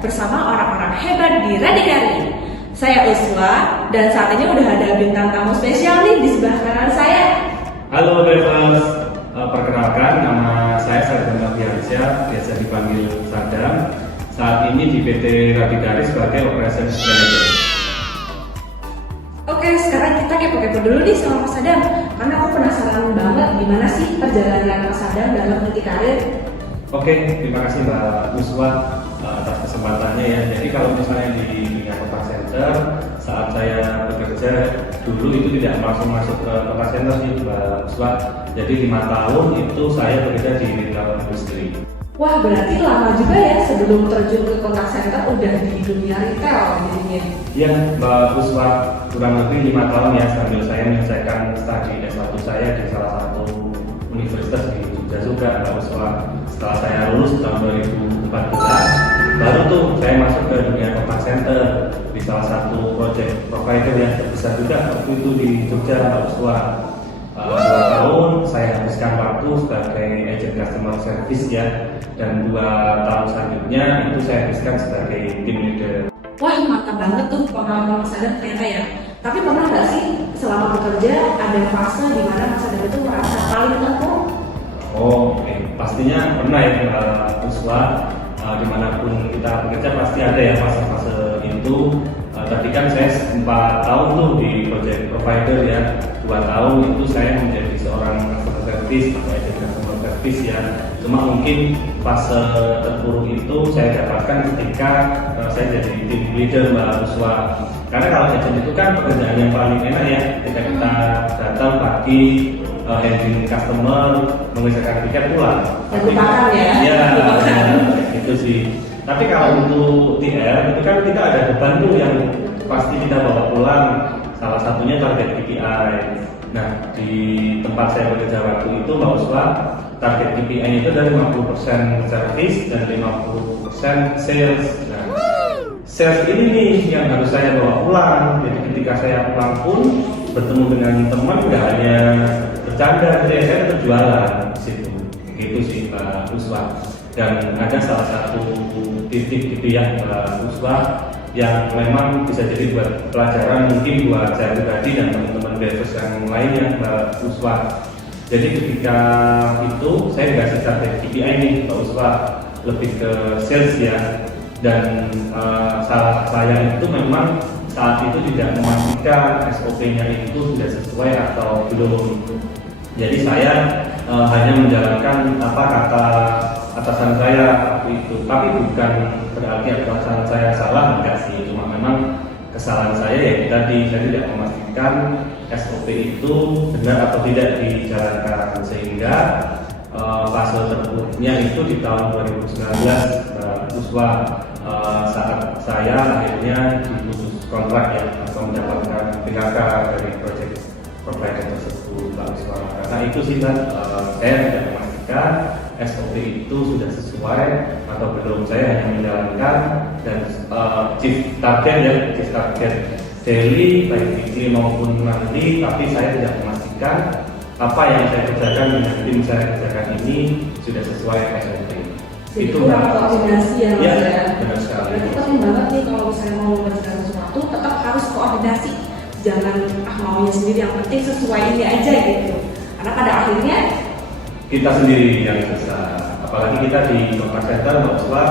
bersama orang-orang hebat di Radikari. Saya Uswa dan saat ini udah ada bintang tamu spesial nih di sebelah kanan saya. Halo Bebas, perkenalkan nama saya Sadam Noviansyah, biasa dipanggil Sadam. Saat ini di PT Radikari sebagai Operations Manager. Oke, sekarang kita kepo-kepo dulu nih sama Mas Sadam, karena aku penasaran banget gimana sih perjalanan Mas Sadam dalam meniti karir. Oke, terima kasih Mbak Uswa atas kesempatannya ya. Jadi kalau misalnya di dunia contact center, saat saya bekerja dulu itu tidak langsung masuk ke contact center sih Mbak Uswa. Jadi 5 tahun itu saya bekerja di retail industri. Wah, berarti lama juga ya sebelum terjun ke contact center udah di dunia retail jadinya. Iya Mbak Uswa, kurang lebih 5 tahun ya sambil saya menyelesaikan studi S1 saya di salah satu universitas di Jogja juga Mbak Uswa. Setelah saya lulus tahun 2014, baru tuh saya masuk ke dunia contact center di salah satu project provider yang terbesar juga waktu itu di Jogja Mbak Uswa. 2 tahun saya habiskan waktu sebagai agent customer service ya, dan 2 tahun selanjutnya itu saya habiskan sebagai team leader. Wah, mantap banget tuh pengalaman Mas Sadam ternyata ya. Tapi pernah nggak sih selama bekerja ada fase di mana Mas Sadam itu merasa paling tempur? Oh, pastinya pernah ya Mbak Uswa. Dimanapun kita bekerja pasti ada ya fase-fase itu. Tadi kan saya 4 tahun tuh di project provider ya, 2 tahun itu saya menjadi seorang customer service atau agent customer service ya. Cuma mungkin fase terburuk itu saya dapatkan ketika saya jadi team leader Mbak Uswa. Karena kalau agent itu kan pekerjaan yang paling enak ya, ketika kita datang pagi, handling customer, mengerjakan tiket pulang. Tapi makan ya? Ya, itu sih. Tapi kalau untuk TR itu kan kita ada beban tuh yang pasti kita bawa pulang. Salah satunya target KPI. Nah, di tempat saya bekerja waktu itu Mbak Uswa, target KPI itu dari 50% service dan 50% sales. Nah, sales ini nih yang harus saya bawa pulang. Jadi ketika saya pulang pun bertemu dengan teman nggak hanya bercanda, saya tetap jualan di situ. Gitu sih Mbak Uswa. Dan ada salah satu titik gitu ya Mbak Uswa yang memang bisa jadi buat pelajaran mungkin buat saya pribadi dan teman-teman BFS yang lainnya Mbak Uswa. Jadi ketika itu saya nggak secara KPI nih Mbak Uswa, lebih ke sales ya. Dan salah saya itu memang saat itu tidak memastikan SOP-nya itu sudah sesuai atau belum. Jadi saya hanya menjalankan apa kata atasan saya waktu itu, tapi bukan berarti atasan saya salah, enggak sih, cuma memang kesalahan saya ya tadi saya tidak memastikan SOP itu benar atau tidak dijalankan, sehingga fase terburuknya itu di tahun 2019 Uswa, saat saya akhirnya diputus kontrak ya atau mendapatkan PHK dari project provider tersebut Mbak Uswa. Karena itu sih Mbak, saya tidak memastikan SOP itu sudah sesuai atau belum. Saya hanya menjalankan dan chief target daily baik weekly maupun monthly, tapi saya tidak memastikan apa yang saya kerjakan dengan tim saya kerjakan ini sudah sesuai SOP. Jadi itu koordinasi ya Mas ya. Benar sekali. Berarti penting banget nih kalau misalnya mau mengerjakan sesuatu tetap harus koordinasi. Jangan maunya sendiri, yang penting sesuai ini aja gitu. Karena pada akhirnya kita sendiri yang susah, apalagi kita di contact center Mbak Uswa,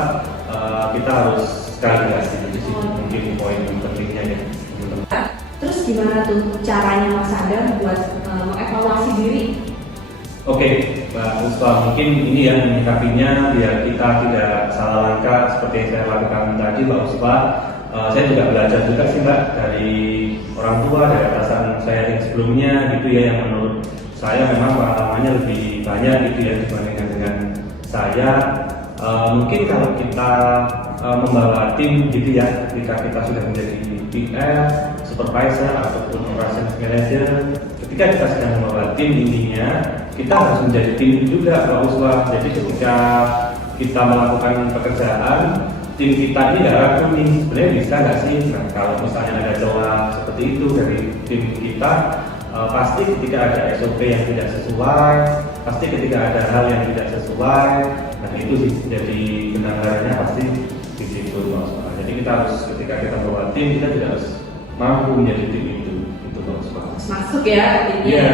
kita harus koordinasi. Itu sih mungkin poin pentingnya ya. Terus gimana tuh caranya Mas Sadam buat mengevaluasi diri? Oke, Mbak Uswa, mungkin ini ya menyikapinya biar kita tidak salah langkah seperti yang saya lakukan tadi Mbak Uswa. Saya juga belajar juga sih Mbak dari orang tua, dari atasan saya yang sebelumnya gitu ya, yang menurut saya memang pengalamannya lebih banyak gitu ya dibandingkan dengan saya. Mungkin kalau kita membawa tim gitu ya, ketika kita sudah menjadi PR, supervisor ataupun operations manager, ketika kita sedang membawa tim, intinya kita harus menjadi tim juga Mbak Uswa. Jadi ketika kita melakukan pekerjaan, tim kita ini nggak ragu nih, sebenarnya bisa nggak sih? Nah, kalau misalnya ada celah seperti itu dari tim kita, pasti ketika ada SOP yang tidak sesuai, pasti ketika ada hal yang tidak sesuai, nah itu sih jadi benar-benarnya pasti di situ Mas. kita harus ketika kita bawa tim kita juga harus mampu menjadi tim itu Mas. Terus masuk ya timnya. Iya.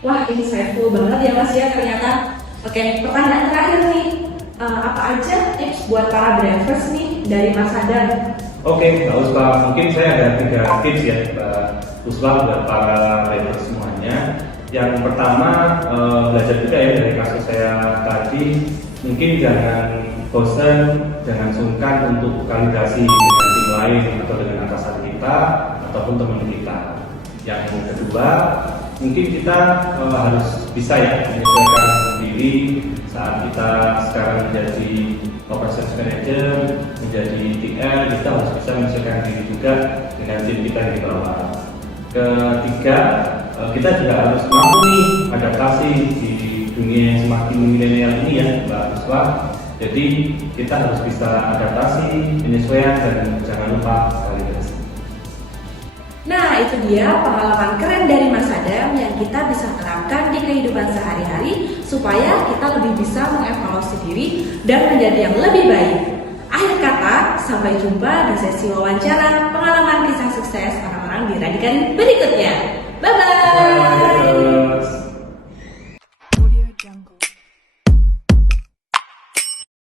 Wah, ini insightful banget ya Mas ya ternyata. Oke, pertanyaan terakhir nih, apa aja tips buat para drivers nih dari Mas Adam? Oke, Mbak Uspa, mungkin saya ada 3 tips ya Mbak Uspa buat para driver semuanya. Yang pertama, belajar juga ya dari kasus saya tadi, mungkin jangan bosan, jangan sungkan untuk kalibrasi dengan tim lain atau dengan atasan kita ataupun teman kita. Yang kedua, mungkin kita harus bisa ya menyesuaikan diri saat kita sekarang menjadi operations manager, menjadi TR, kita harus bisa menyesuaikan diri juga dengan tim kita yang di bawah. Ketiga, kita juga harus mampu nih adaptasi di dunia yang semakin milenial ini ya Mbak Puspa. Jadi kita harus bisa adaptasi, penyesuaian, dan jangan lupa kalibrasi. Nah, itu dia pengalaman keren dari Mas Adam yang kita bisa terapkan di kehidupan sehari-hari supaya kita lebih bisa mengevaluasi diri dan menjadi yang lebih baik. Akhir kata, sampai jumpa di sesi wawancara pengalaman kisah sukses orang-orang di Radikan berikutnya. Bye-bye!